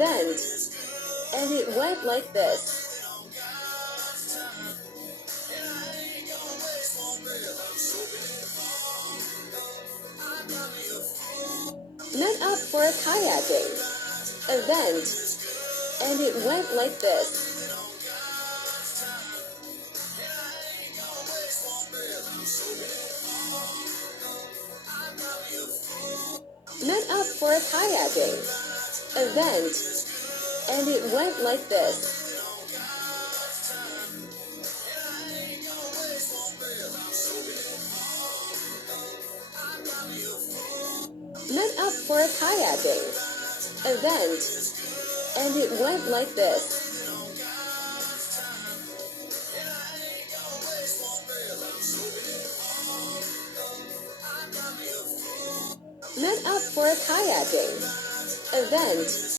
event. And it went like this. Met up for a kayaking event. And it went like this. Met up for a kayaking event. And it went like this. Met up for a kayaking event. And it went like this. Met up for a kayaking event.